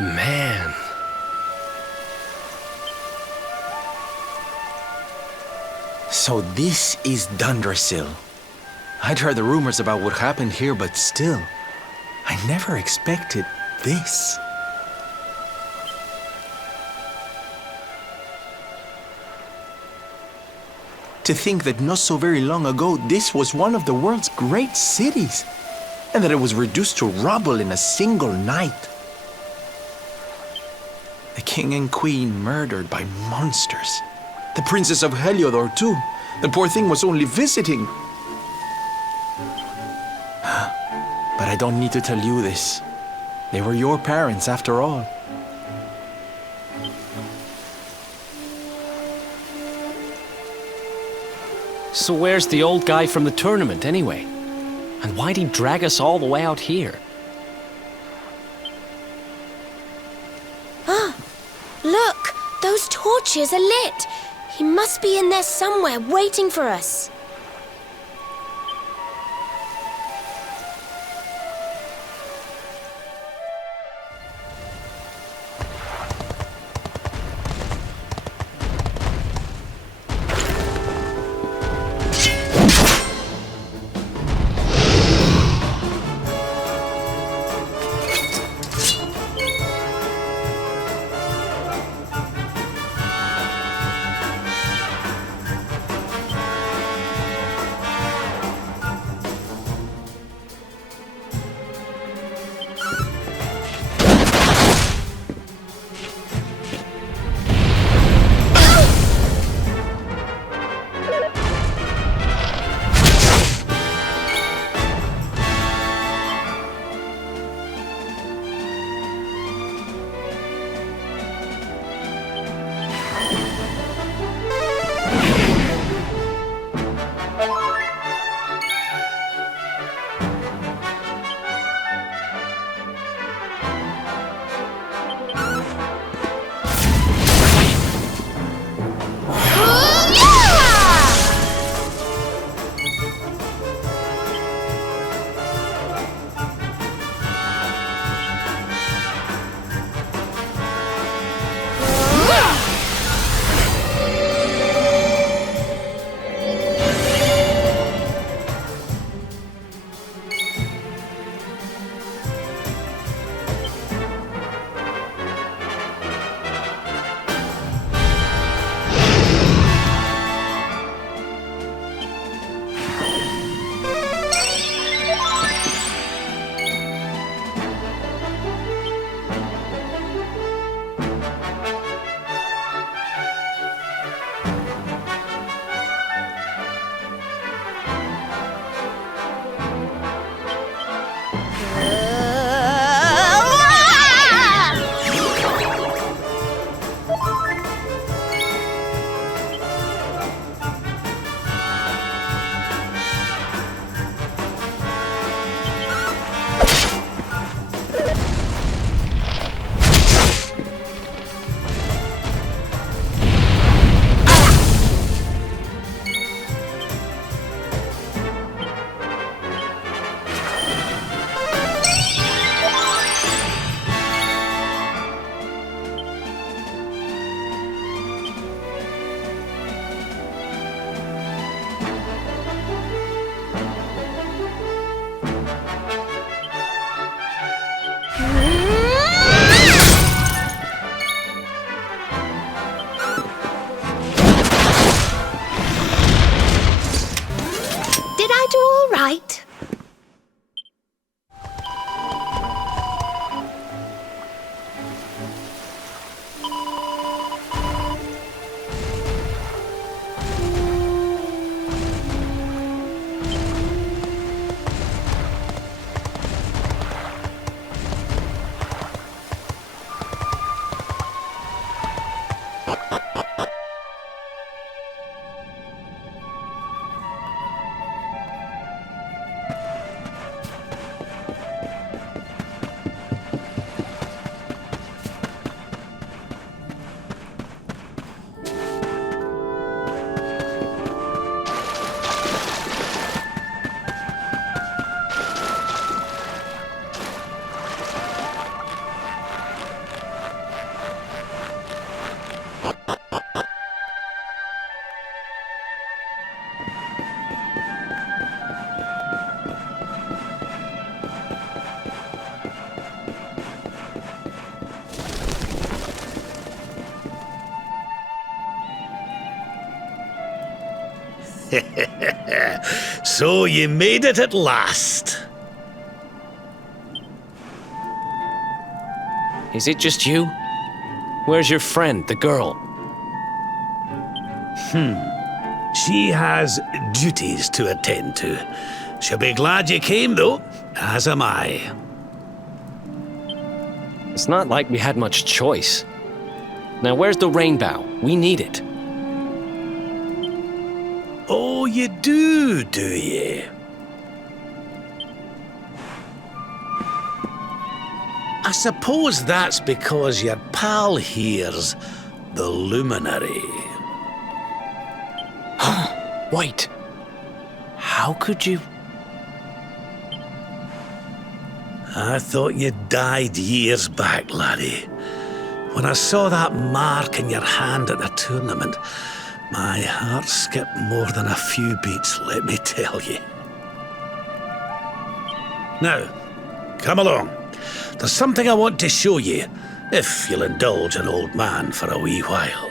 Man. So this is Dundrasil. I'd heard the rumors about what happened here, but still, I never expected this. To think that not so very long ago, this was one of the world's great cities, and that it was reduced to rubble in a single night. The king and queen murdered by monsters. The princess of Heliodor, too. The poor thing was only visiting. But I don't need to tell you this. They were your parents, after all. So where's the old guy from the tournament, anyway? And why'd he drag us all the way out here? Ah! Look! Those torches are lit! He must be in there somewhere, waiting for us. Right. So you made it at last. Is it just you? Where's your friend, the girl? She has duties to attend to. She'll be glad you came, though, as am I. It's not like we had much choice. Now, where's the rainbow? We need it. Oh, you do you? I suppose that's because your pal here's the luminary. Wait. How could you... I thought you died years back, laddie. When I saw that mark in your hand at the tournament, my heart skipped more than a few beats, let me tell you. Now, come along. There's something I want to show you, if you'll indulge an old man for a wee while.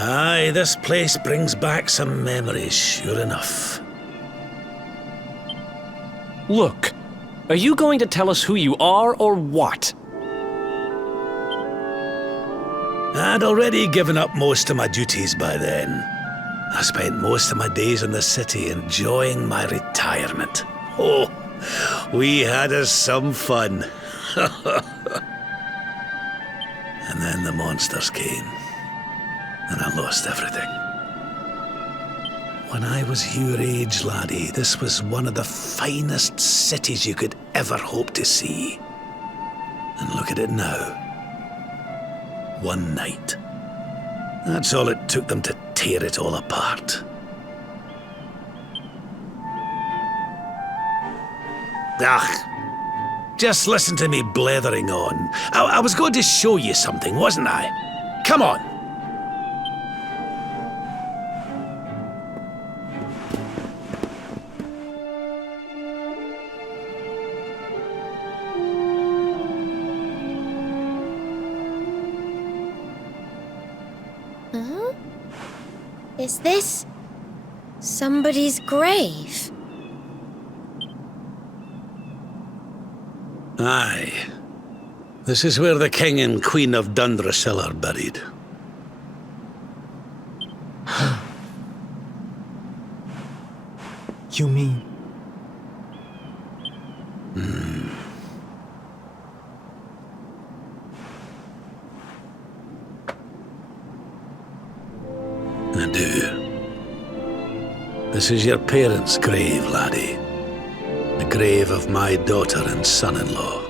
Aye, this place brings back some memories, sure enough. Look, are you going to tell us who you are or what? I'd already given up most of my duties by then. I spent most of my days in the city enjoying my retirement. Oh, we had us some fun. And then the monsters came, and I lost everything. When I was your age, laddie, this was one of the finest cities you could ever hope to see. And look at it now. One night. That's all it took them to tear it all apart. Just listen to me blethering on. I was going to show you something, wasn't I? Come on. Huh? Is this somebody's grave? Aye. This is where the King and Queen of Dundrasil are buried. You mean? I do. This is your parents' grave, laddie. The grave of my daughter and son-in-law.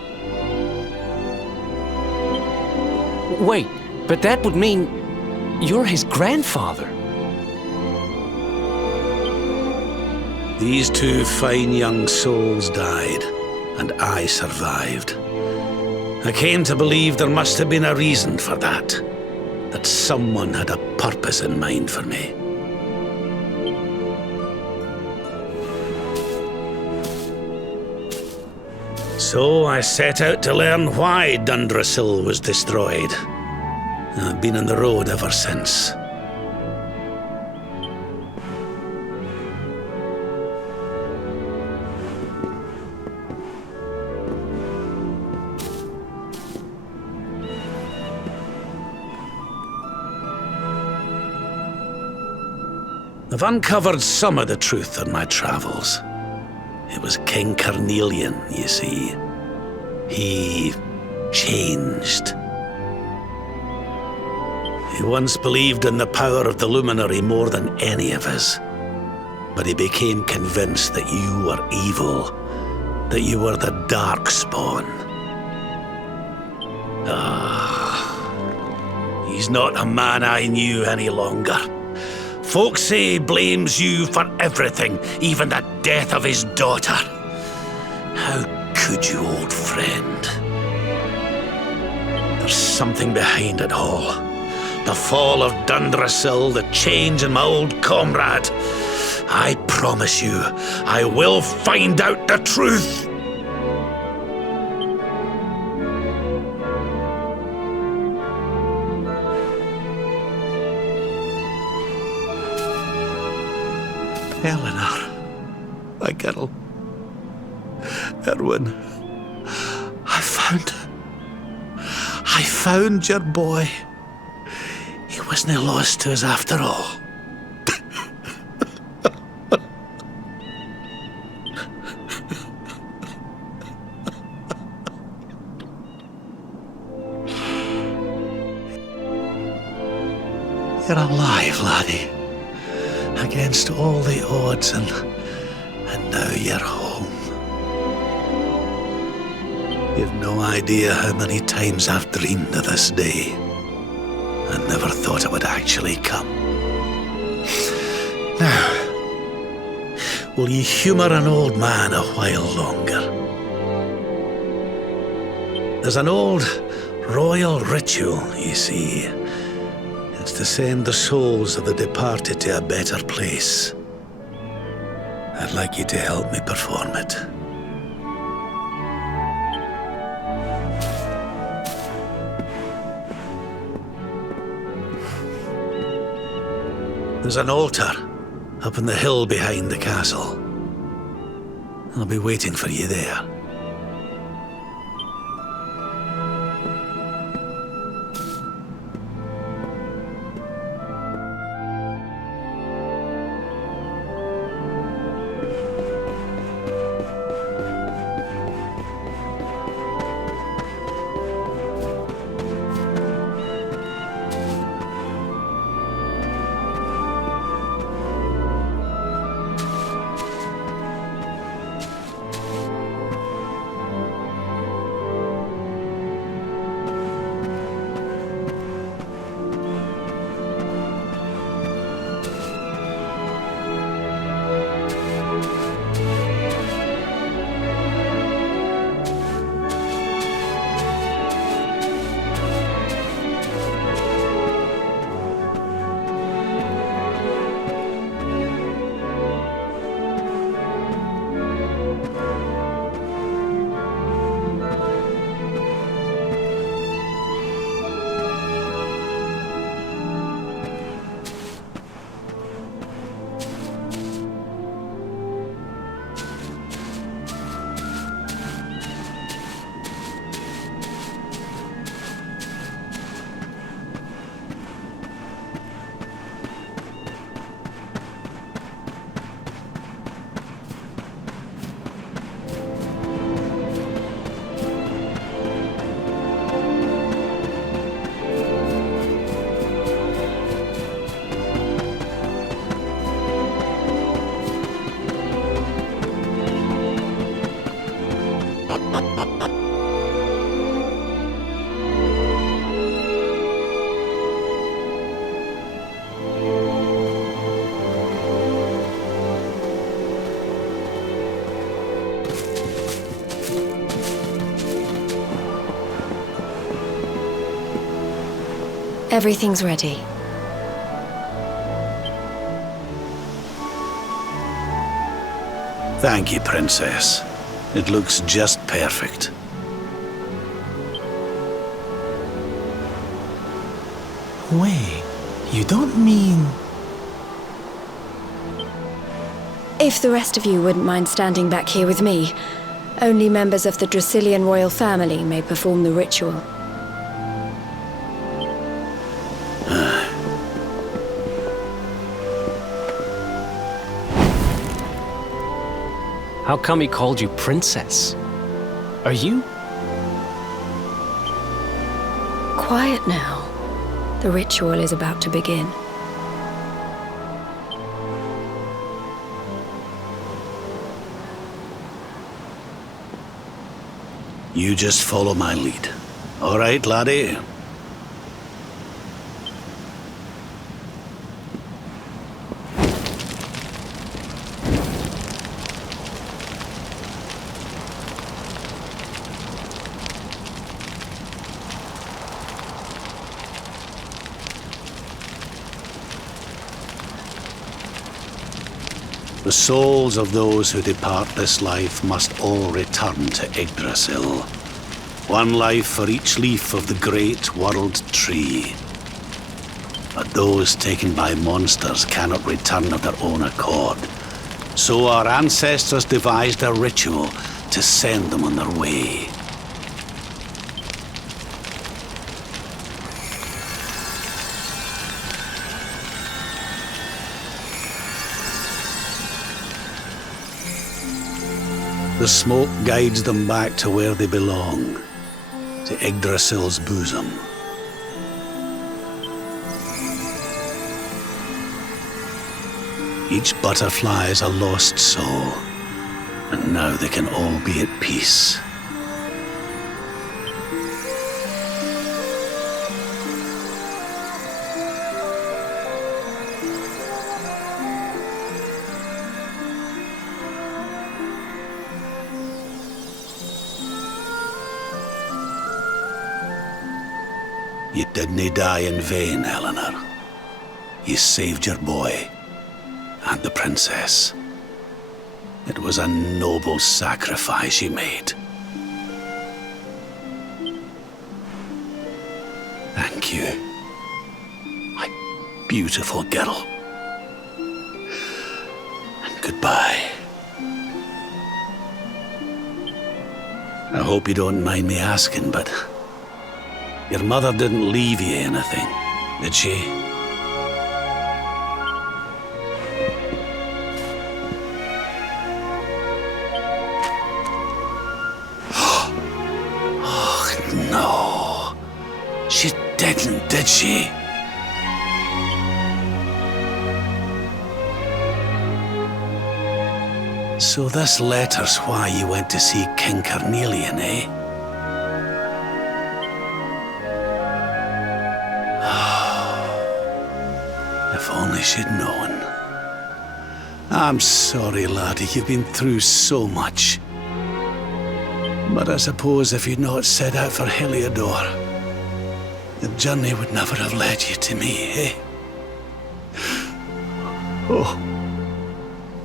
Wait, but that would mean you're his grandfather. These two fine young souls died, and I survived. I came to believe there must have been a reason for that. That someone had a purpose in mind for me. So I set out to learn why Dundrasil was destroyed. I've been on the road ever since. I've uncovered some of the truth on my travels. It was King Carnelian, you see. He changed. He once believed in the power of the luminary more than any of us. But he became convinced that you were evil, that you were the Darkspawn. He's not a man I knew any longer. Folks say he blames you for everything, even the death of his daughter. How could you, old friend? There's something behind it all. The fall of Dundrasil, the change in my old comrade. I promise you, I will find out the truth. Eleanor, my girl, Erwin, I found your boy. He wasn't lost to us after all. You're alive, laddie. Against all the odds, and now you're home. You've no idea how many times I've dreamed of this day. I never thought it would actually come. Now, will you humour an old man a while longer? There's an old royal ritual, you see. It's to send the souls of the departed to a better place. I'd like you to help me perform it. There's an altar up on the hill behind the castle. I'll be waiting for you there. Everything's ready. Thank you, Princess. It looks just perfect. Wait, you don't mean... If the rest of you wouldn't mind standing back here with me, only members of the Dracilian royal family may perform the ritual. How come he called you princess? Are you? Quiet now. The ritual is about to begin. You just follow my lead. All right, laddie? The souls of those who depart this life must all return to Yggdrasil. One life for each leaf of the great world tree. But those taken by monsters cannot return of their own accord. So our ancestors devised a ritual to send them on their way. The smoke guides them back to where they belong, to Yggdrasil's bosom. Each butterfly is a lost soul, and now they can all be at peace. You didn't die in vain, Eleanor. You saved your boy and the princess. It was a noble sacrifice you made. Thank you, my beautiful girl. And goodbye. I hope you don't mind me asking, but your mother didn't leave you anything, did she? Oh, no. She didn't, did she? So this letter's why you went to see King Carnelian, eh? If only she'd known. I'm sorry, laddie, you've been through so much. But I suppose if you'd not set out for Heliodor, the journey would never have led you to me, eh? Oh,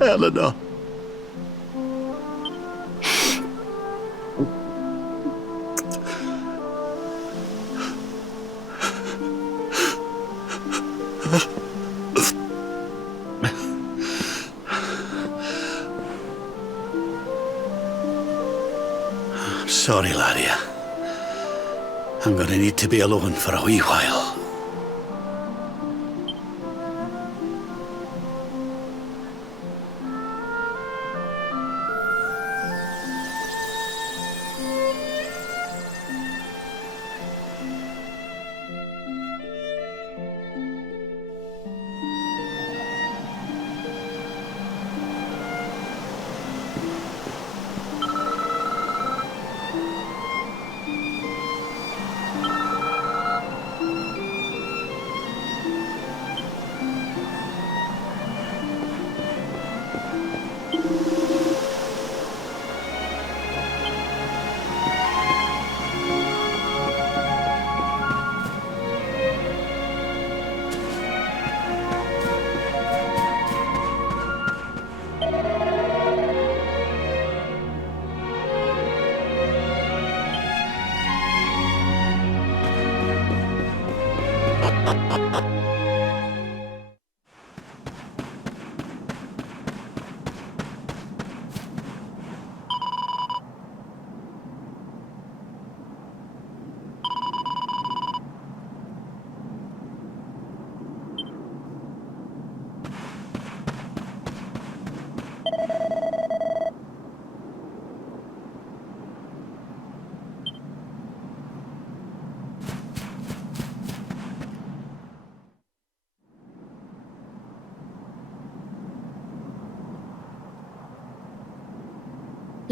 Eleanor. Sorry, laddie. I'm gonna need to be alone for a wee while.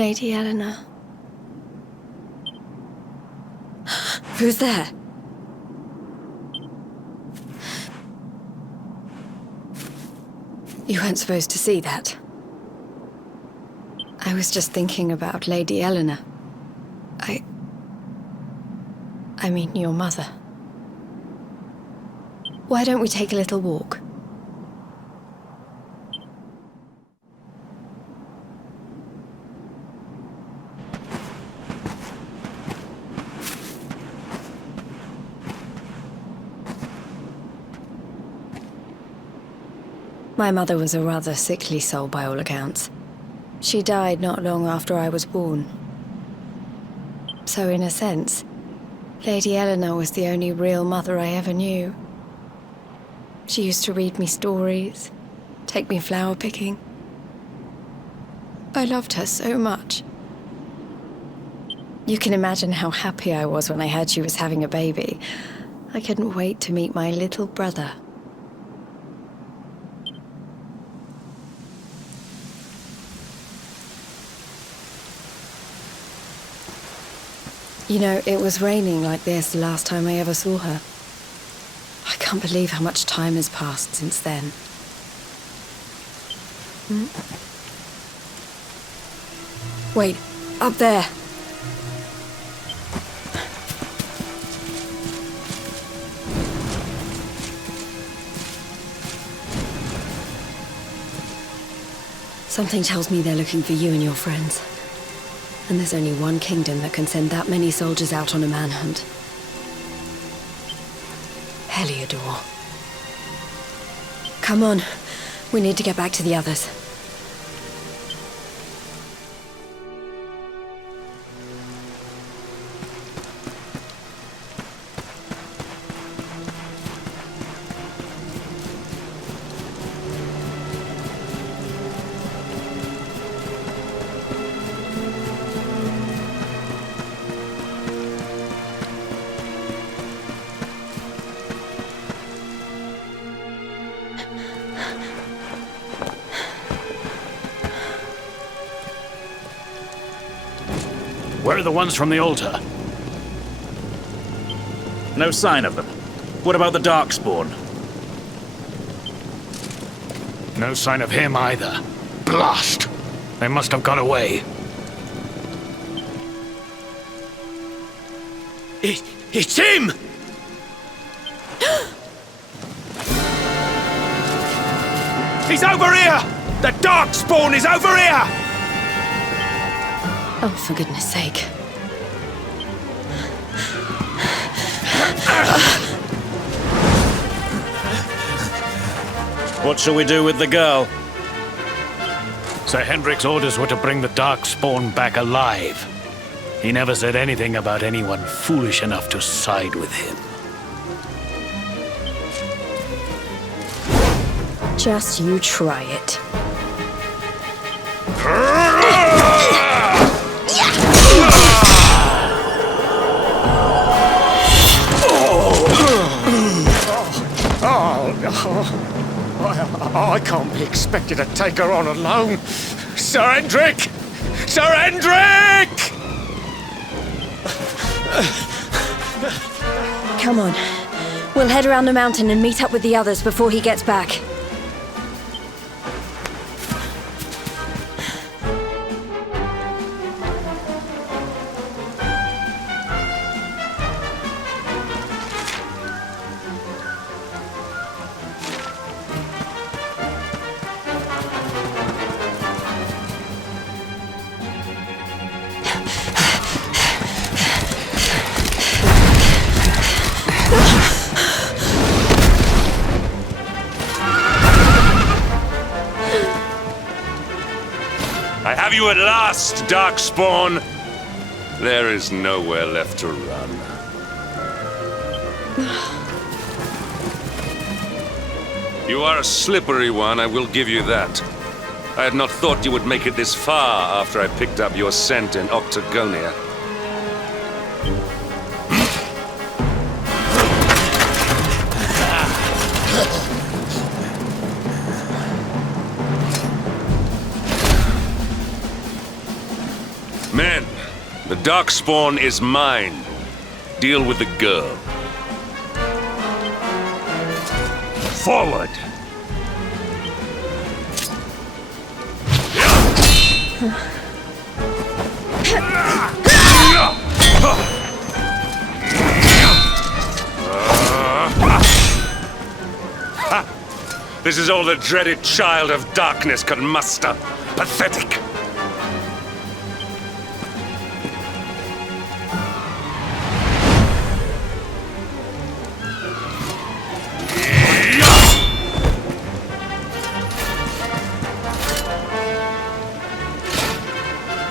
Lady Eleanor. Who's there? You weren't supposed to see that. I was just thinking about Lady Eleanor. I mean, your mother. Why don't we take a little walk? My mother was a rather sickly soul by all accounts. She died not long after I was born. So in a sense, Lady Eleanor was the only real mother I ever knew. She used to read me stories, take me flower picking. I loved her so much. You can imagine how happy I was when I heard she was having a baby. I couldn't wait to meet my little brother. You know, it was raining like this the last time I ever saw her. I can't believe how much time has passed since then. Wait, up there. Something tells me they're looking for you and your friends. And there's only one kingdom that can send that many soldiers out on a manhunt. Heliodor. Come on. We need to get back to the others. Where are the ones from the altar? No sign of them. What about the Darkspawn? No sign of him either. Blast! They must have got away. It's him! He's over here! The Darkspawn is over here! Oh, for goodness sake. What shall we do with the girl? Sir Hendrik's orders were to bring the Darkspawn back alive. He never said anything about anyone foolish enough to side with him. Just you try it. I can't be expected to take her on alone. Sir Hendrik! Sir Hendrik! Come on. We'll head around the mountain and meet up with the others before he gets back. I have you at last, Darkspawn. There is nowhere left to run. You are a slippery one, I will give you that. I had not thought you would make it this far after I picked up your scent in Octagonia. Men, the Darkspawn is mine. Deal with the girl. Forward! This is all the dreaded child of darkness can muster. Pathetic!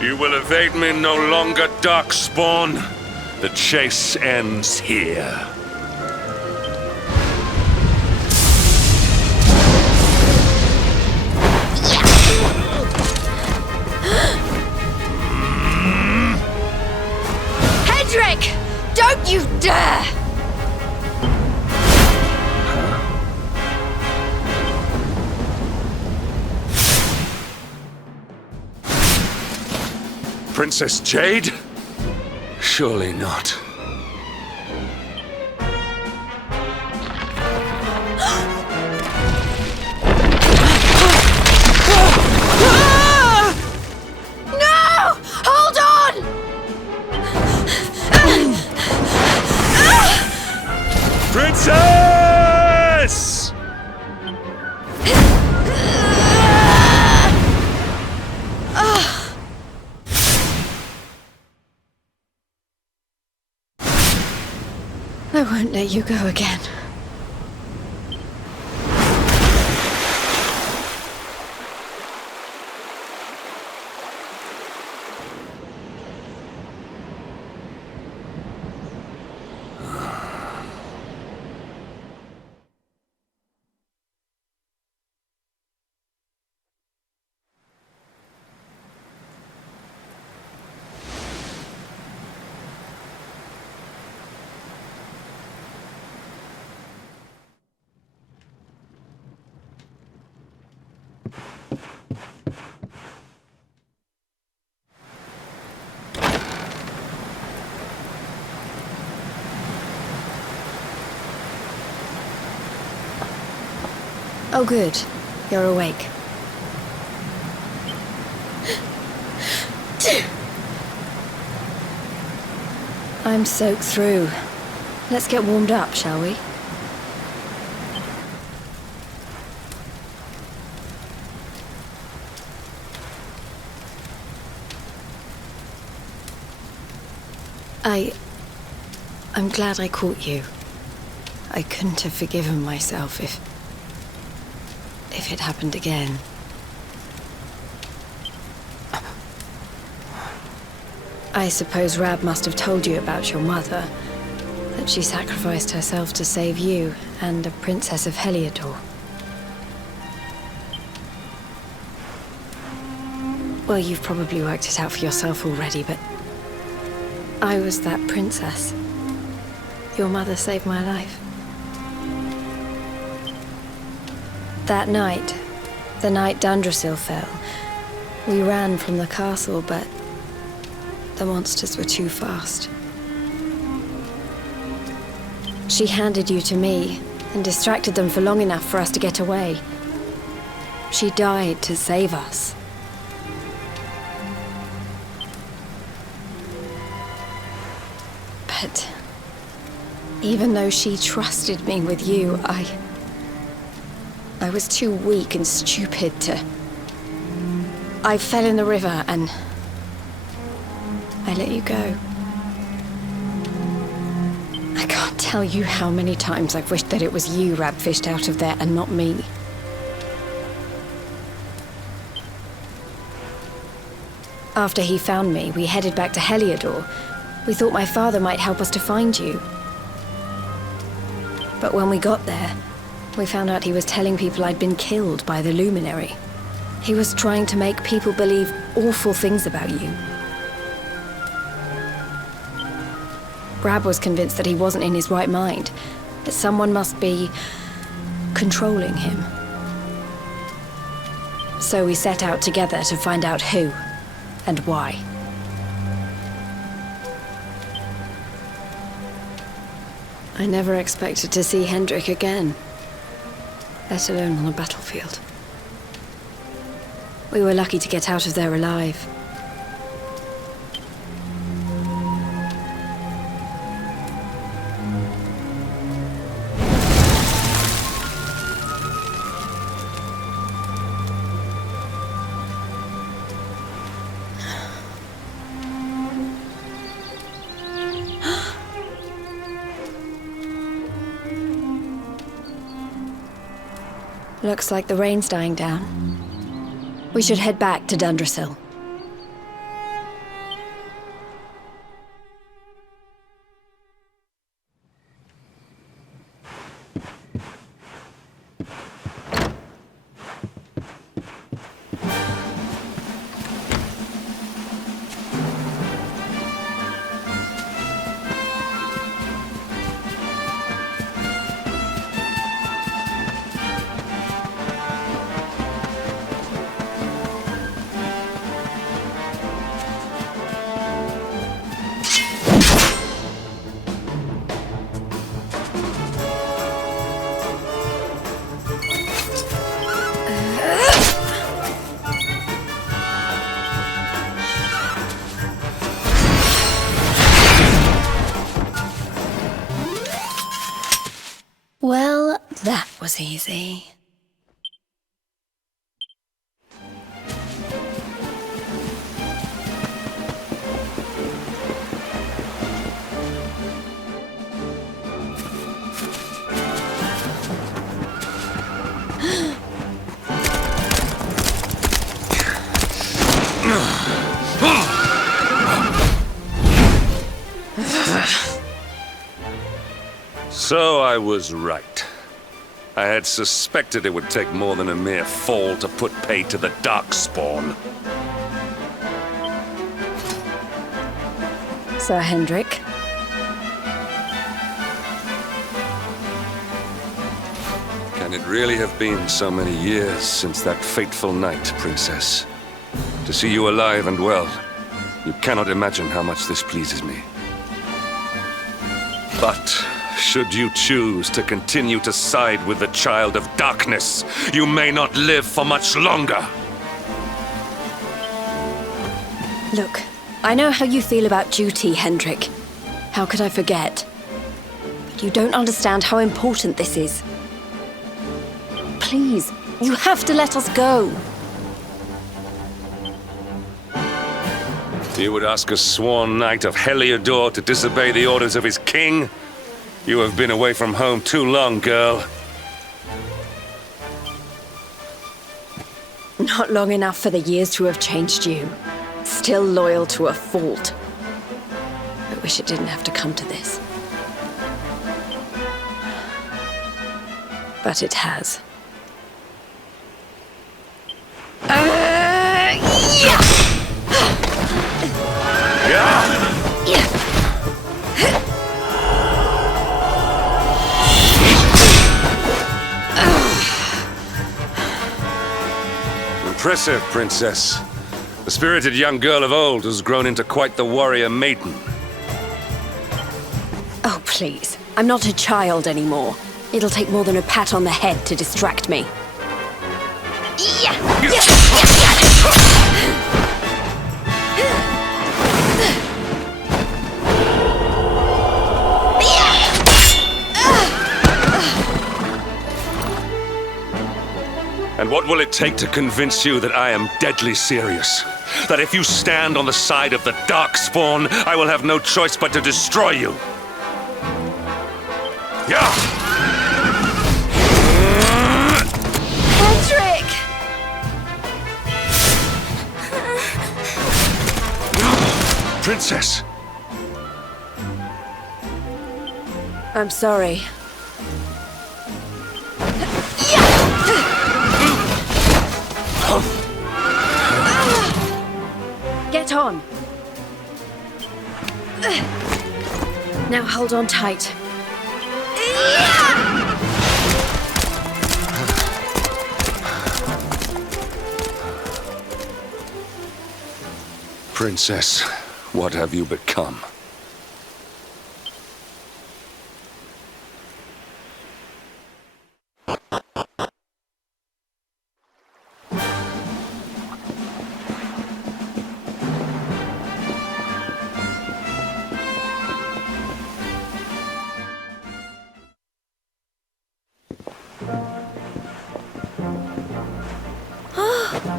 You will evade me no longer, Darkspawn. The chase ends here. Hendrik! Don't you dare! Princess Jade? Surely not. No! Hold on! Princess! I won't let you go again. Oh, good. You're awake. I'm soaked through. Let's get warmed up, shall we? I'm glad I caught you. I couldn't have forgiven myself if it happened again. I suppose Rab must have told you about your mother, that she sacrificed herself to save you and a princess of Heliodor. Well, you've probably worked it out for yourself already, but I was that princess. Your mother saved my life. That night, the night Dundrasil fell, we ran from the castle, but the monsters were too fast. She handed you to me and distracted them for long enough for us to get away. She died to save us. But even though she trusted me with you, I was too weak and stupid to... I fell in the river and I let you go. I can't tell you how many times I've wished that it was you Rab fished out of there and not me. After he found me, we headed back to Heliodor. We thought my father might help us to find you. But when we got there, we found out he was telling people I'd been killed by the Luminary. He was trying to make people believe awful things about you. Rab was convinced that he wasn't in his right mind, that someone must be controlling him. So we set out together to find out who and why. I never expected to see Hendrik again, let alone on a battlefield. We were lucky to get out of there alive. Looks like the rain's dying down. We should head back to Dundrasil. Well, that was easy. So I was right. I had suspected it would take more than a mere fall to put pay to the Darkspawn. Sir Hendrik. Can it really have been so many years since that fateful night, Princess? To see you alive and well, you cannot imagine how much this pleases me. But should you choose to continue to side with the Child of Darkness, you may not live for much longer. Look, I know how you feel about duty, Hendrik. How could I forget? But you don't understand how important this is. Please, you have to let us go. You would ask a sworn knight of Heliodor to disobey the orders of his king? You have been away from home too long, girl. Not long enough for the years to have changed you. Still loyal to a fault. I wish it didn't have to come to this. But it has. Impressive, Princess. The spirited young girl of old has grown into quite the warrior maiden. Oh, please. I'm not a child anymore. It'll take more than a pat on the head to distract me. And what will it take to convince you that I am deadly serious? That if you stand on the side of the Darkspawn, I will have no choice but to destroy you? Yeah! Hendrik! Princess! I'm sorry. Get on. Now hold on tight. Princess, what have you become?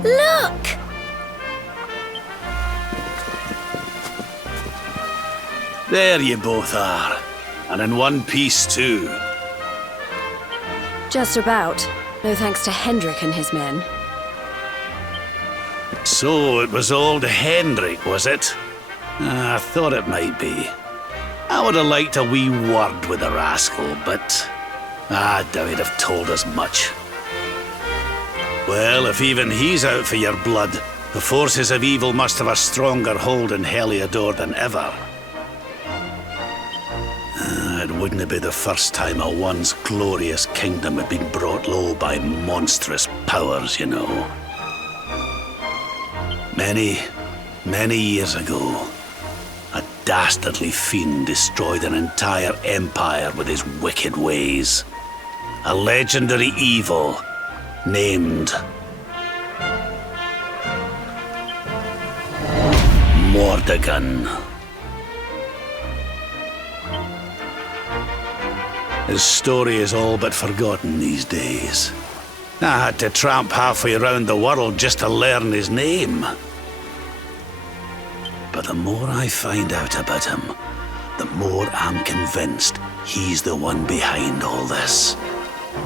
Look! There you both are. And in one piece, too. Just about. No thanks to Hendrik and his men. So it was old Hendrik, was it? I thought it might be. I would have liked a wee word with the rascal, but I doubt he'd have told us much. Well, if even he's out for your blood, the forces of evil must have a stronger hold in Heliodor than ever. It wouldn't be the first time a once glorious kingdom had been brought low by monstrous powers, you know. Many years ago, a dastardly fiend destroyed an entire empire with his wicked ways. A legendary evil named Mordegon. His story is all but forgotten these days. I had to tramp halfway around the world just to learn his name. But the more I find out about him, the more I'm convinced he's the one behind all this.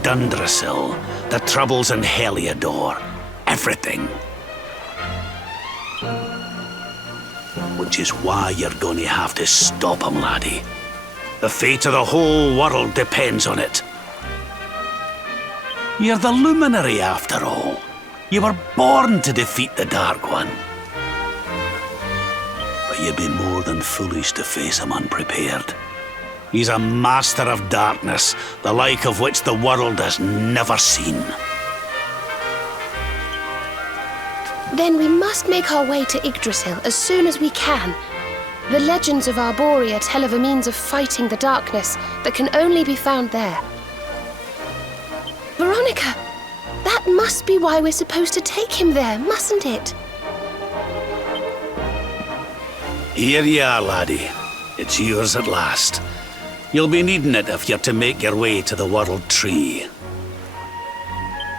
Dundrasil, the troubles in Heliodor, everything. Which is why you're going to have to stop him, laddie. The fate of the whole world depends on it. You're the luminary, after all. You were born to defeat the Dark One. But you'd be more than foolish to face him unprepared. He's a master of darkness, the like of which the world has never seen. Then we must make our way to Yggdrasil as soon as we can. The legends of Arborea tell of a means of fighting the darkness that can only be found there. Veronica, that must be why we're supposed to take him there, mustn't it? Here you are, laddie. It's yours at last. You'll be needing it if you're to make your way to the World Tree.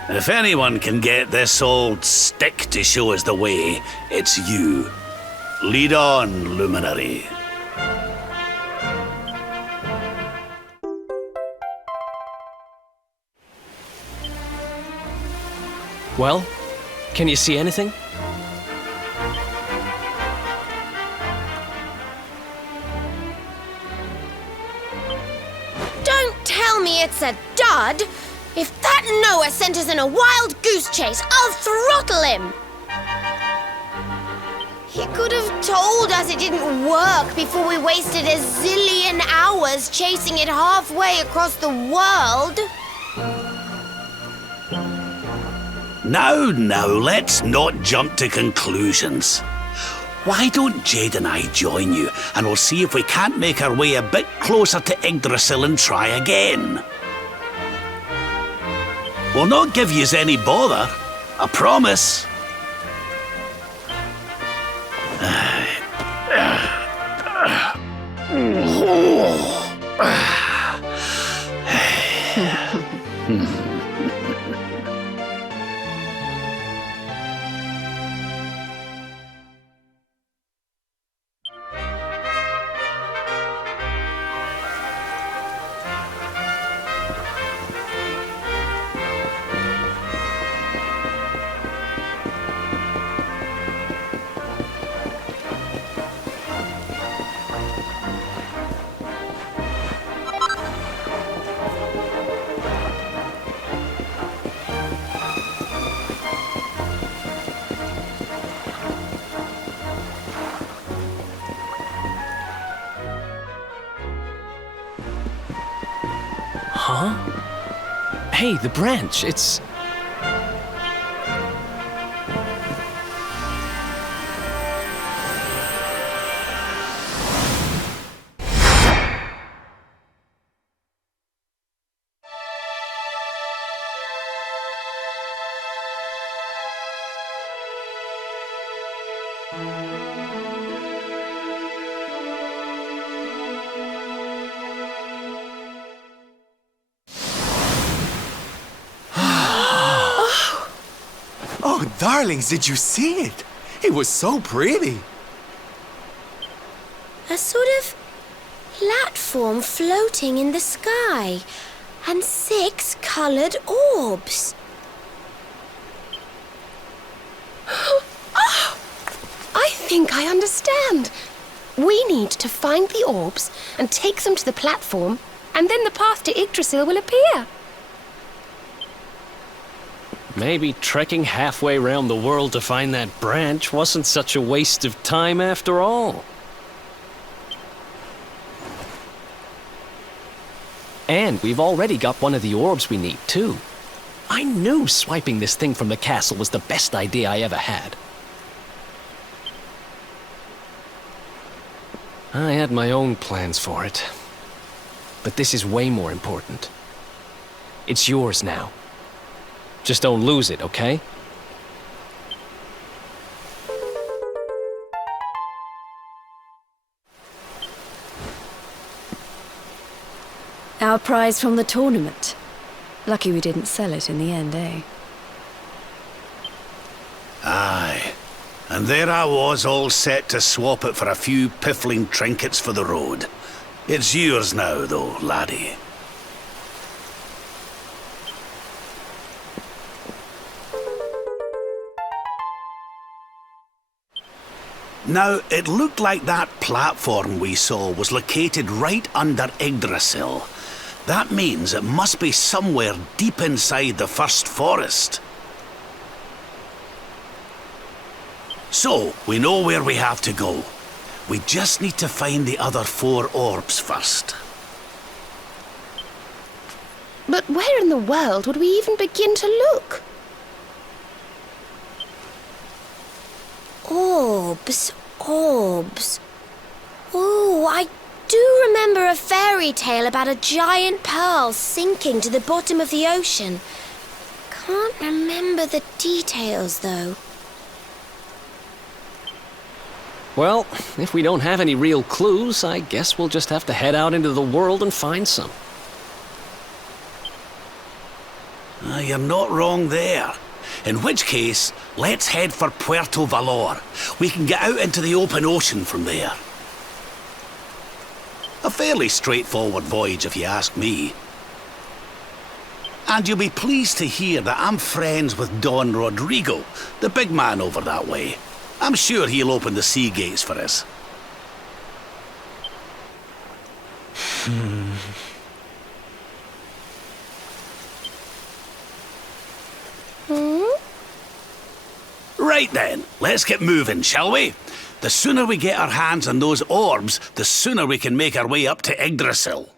If anyone can get this old stick to show us the way, it's you. Lead on, Luminary. Well, can you see anything? Don't tell me it's a dud! If that Noah sent us in a wild goose chase, I'll throttle him! He could have told us it didn't work before we wasted a zillion hours chasing it halfway across the world. Now, let's not jump to conclusions. Why don't Jade and I join you, and we'll see if we can't make our way a bit closer to Yggdrasil and try again. We'll not give yous any bother, I promise. Huh? Hey, the branch, it's... Darlings, did you see it? It was so pretty. A sort of platform floating in the sky, and 6 coloured orbs. Oh, I think I understand. We need to find the orbs and take them to the platform, and then the path to Yggdrasil will appear. Maybe trekking halfway around the world to find that branch wasn't such a waste of time after all. And we've already got one of the orbs we need, too. I knew swiping this thing from the castle was the best idea I ever had. I had my own plans for it. But this is way more important. It's yours now. Just don't lose it, okay? Our prize from the tournament. Lucky we didn't sell it in the end, eh? Aye. And there I was, all set to swap it for a few piffling trinkets for the road. It's yours now, though, laddie. Now, it looked like that platform we saw was located right under Yggdrasil. That means it must be somewhere deep inside the first forest. So, we know where we have to go. We just need to find the other 4 orbs first. But where in the world would we even begin to look? Orbs, orbs. Oh, I do remember a fairy tale about a giant pearl sinking to the bottom of the ocean. Can't remember the details, though. Well, if we don't have any real clues, I guess we'll just have to head out into the world and find some. You're not wrong there. In which case, let's head for Puerto Valor. We can get out into the open ocean from there. A fairly straightforward voyage, if you ask me. And you'll be pleased to hear that I'm friends with Don Rodrigo, the big man over that way. I'm sure he'll open the sea gates for us. Right then, let's get moving, shall we? The sooner we get our hands on those orbs, the sooner we can make our way up to Yggdrasil.